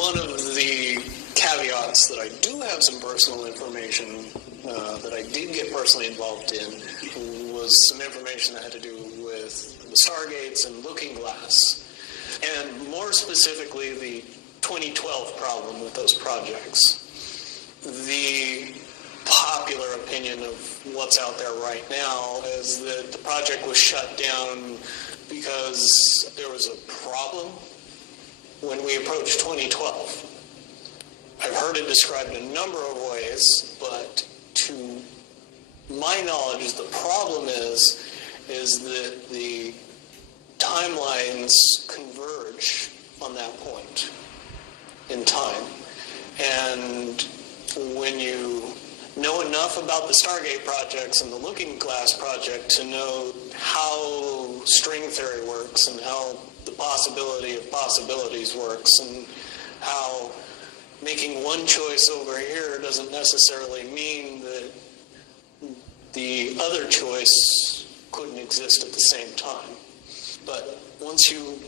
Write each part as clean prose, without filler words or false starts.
one of the caveats that I do have some personal information that I did get personally involved in was some information that had to do with the Stargates and Looking Glass, and more specifically the 2012 problem with those projects. The popular opinion of what's out there right now is that the project was shut down because there was a problem when we approached 2012. I've heard it described in a number of ways, but to my knowledge, the problem is that the timelines converge on that point in time. And when you know enough about the Stargate projects and the Looking Glass project to know how string theory works and how the possibility of possibilities works and how making one choice over here doesn't necessarily mean that the other choice couldn't exist at the same time. But once you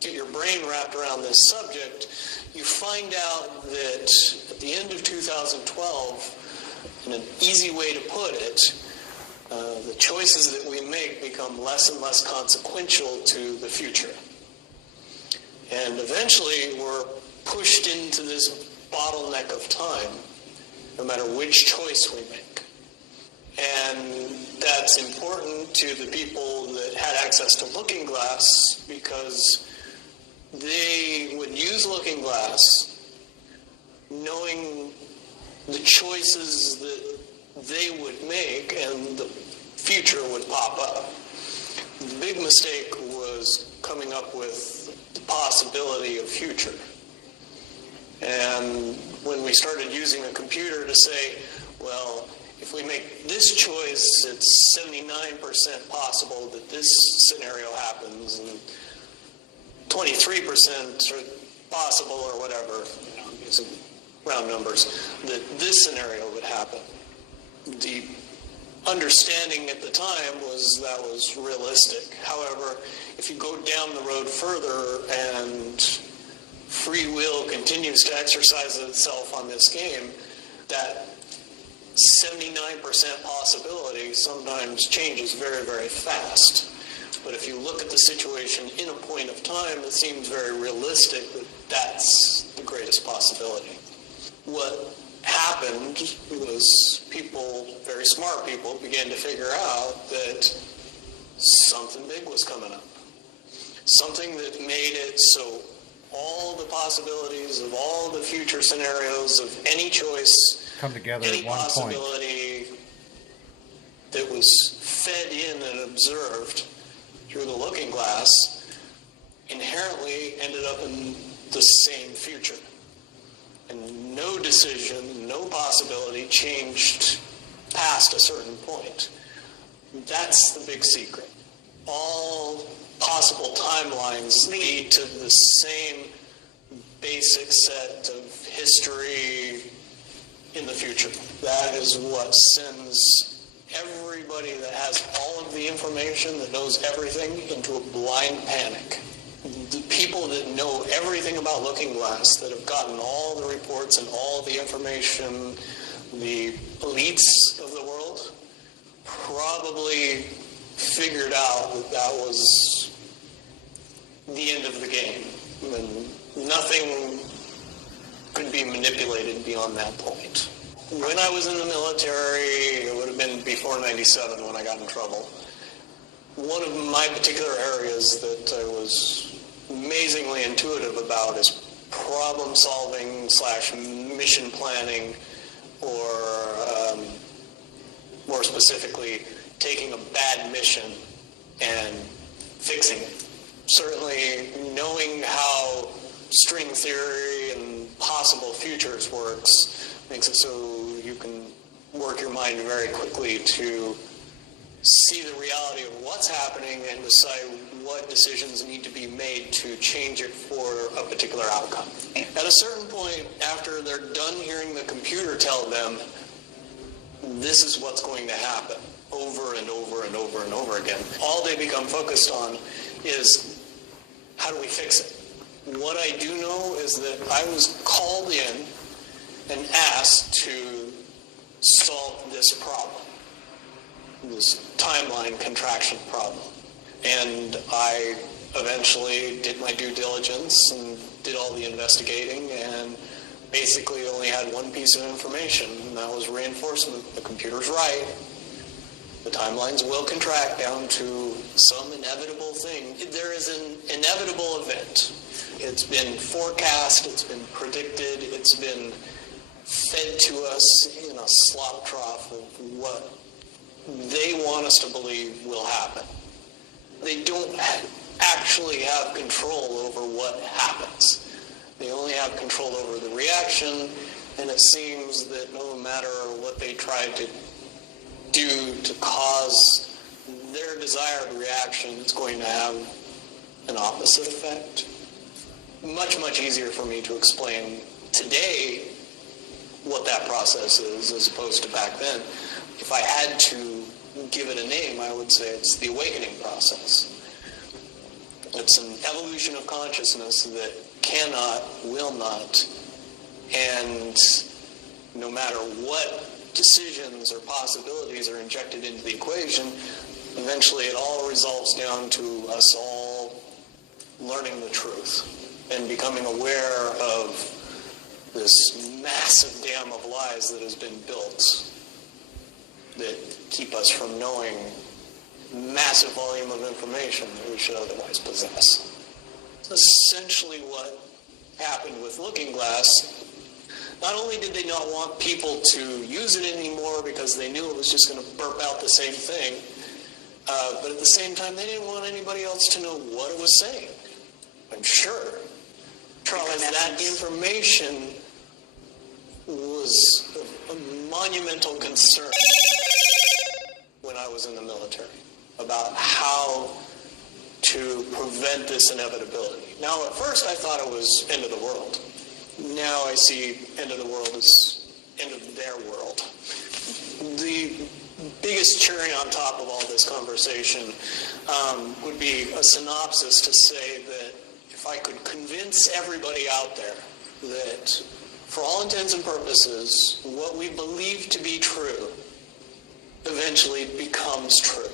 get your brain wrapped around this subject, you find out that at the end of 2012, in an easy way to put it, the choices that we make become less and less consequential to the future. And eventually we're pushed into this bottleneck of time, no matter which choice we make. And that's important to the people that had access to Looking Glass because they would use Looking Glass knowing the choices that they would make and the future would pop up. The big mistake was coming up with the possibility of future. And when we started using a computer to say, well, if we make this choice, it's 79% possible that this scenario happens, and 23% are possible or whatever, using round numbers, that this scenario would happen. The understanding at the time was that was realistic. However, if you go down the road further and free will continues to exercise itself on this game, that 79% possibility sometimes changes very, very fast. But if you look at the situation in a point of time, it seems very realistic that that's the greatest possibility. What happened was people, very smart people, began to figure out that something big was coming up. Something that made it so all the possibilities of all the future scenarios of any choice, come together any at one point. possibility that was fed in and observed through the Looking Glass inherently ended up in the same future. And no decision, no possibility changed past a certain point. That's the big secret. All possible timelines lead to the same basic set of history in the future. That is what sends everybody that has all of the information, that knows everything, into a blind panic. The people that know everything about Looking Glass, that have gotten all the reports and all the information, the elites of the world, probably figured out that that was the end of the game. And nothing could be manipulated beyond that point. When I was in the military, it would have been before 97 when I got in trouble. One of my particular areas that I was amazingly intuitive about is problem solving / mission planning, or more specifically, taking a bad mission and fixing it. Certainly knowing how string theory and possible futures works makes it so you can work your mind very quickly to see the reality of what's happening and decide what decisions need to be made to change it for a particular outcome. At a certain point, after they're done hearing the computer tell them, this is what's going to happen over and over and over and over again, all they become focused on is, how do we fix it? What I do know is that I was called in and asked to solve this problem, this timeline contraction problem. And I eventually did my due diligence and did all the investigating and basically only had one piece of information, and that was reinforcement. The computer's right. The timelines will contract down to some inevitable thing. There is an inevitable event. It's been forecast, it's been predicted, it's been fed to us in a slop trough of what they want us to believe will happen. They don't actually have control over what happens. They only have control over the reaction, and it seems that no matter what they try to do to cause their desired reaction, it's going to have an opposite effect. Much, much easier for me to explain today what that process is as opposed to back then. If I had to give it a name, I would say it's the awakening process. It's an evolution of consciousness that cannot, will not, and no matter what decisions or possibilities are injected into the equation, eventually it all resolves down to us all learning the truth and becoming aware of this massive dam of lies that has been built that keep us from knowing massive volume of information that we should otherwise possess. Essentially what happened with Looking Glass, not only did they not want people to use it anymore because they knew it was just going to burp out the same thing, but at the same time they didn't want anybody else to know what it was saying. I'm sure. Because that information was a monumental concern when I was in the military about how to prevent this inevitability. Now, at first I thought it was end of the world. Now I see end of the world as end of their world. The biggest cherry on top of all this conversation would be a synopsis to say that if I could convince everybody out there that for all intents and purposes, what we believe to be true eventually becomes true.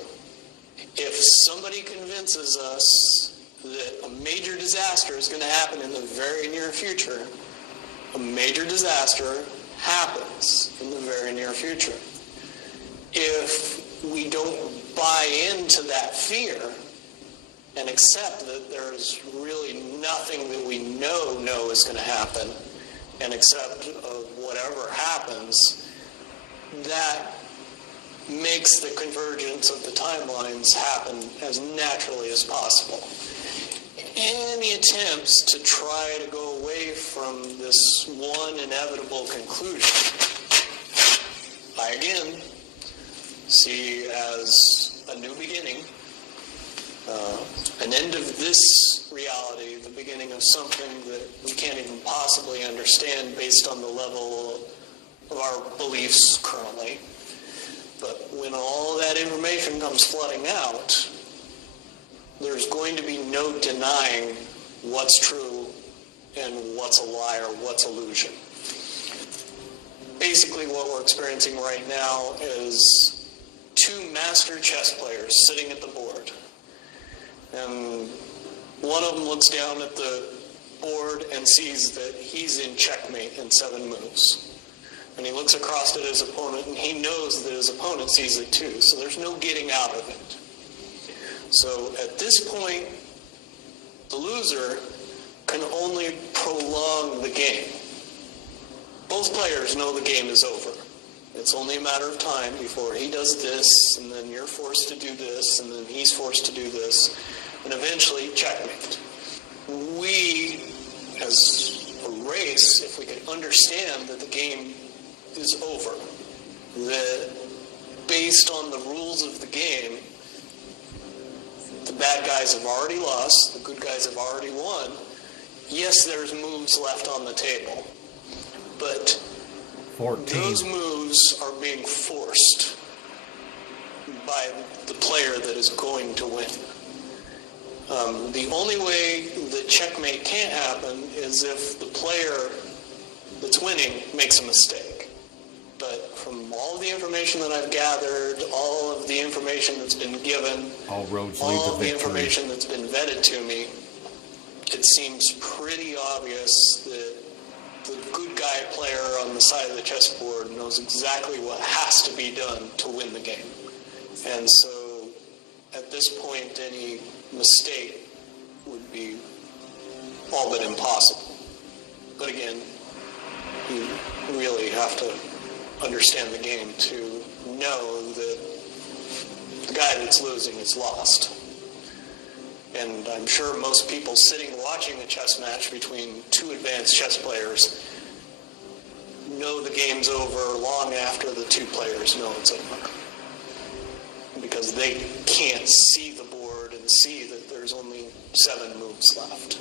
If somebody convinces us that a major disaster is going to happen in the very near future, a major disaster happens in the very near future. If we don't buy into that fear and accept that there's really nothing that we know is going to happen, and accept whatever happens, that makes the convergence of the timelines happen as naturally as possible. Any attempts to try to go away from this one inevitable conclusion, I again see as a new beginning, an end of this reality, the beginning of something that we can't even possibly understand based on the level of our beliefs currently. But when all that information comes flooding out, there's going to be no denying what's true and what's a lie or what's illusion. Basically what we're experiencing right now is two master chess players sitting at the board. And one of them looks down at the board and sees that he's in checkmate in 7 moves. And he looks across at his opponent, and he knows that his opponent sees it too. So there's no getting out of it. So at this point, the loser can only prolong the game. Both players know the game is over. It's only a matter of time before he does this, and then you're forced to do this, and then he's forced to do this, and eventually checkmate. We, as a race, if we could understand that the game is over, that based on the rules of the game, the bad guys have already lost, the good guys have already won. Yes, there's moves left on the table, but 14. Those moves are being forced by the player that is going to win. The only way that checkmate can't happen is if the player that's winning makes a mistake. But from all of the information that I've gathered, all of the information that's been given, all of the information that's been vetted to me, it seems pretty obvious that the good guy player on the side of the chessboard knows exactly what has to be done to win the game. And so at this point, any mistake would be all but impossible. But again, you really have to understand the game to know that the guy that's losing is lost. And I'm sure most people sitting watching a chess match between two advanced chess players know the game's over long after the two players know it's over. Because they can't see the board and see that there's only 7 moves left.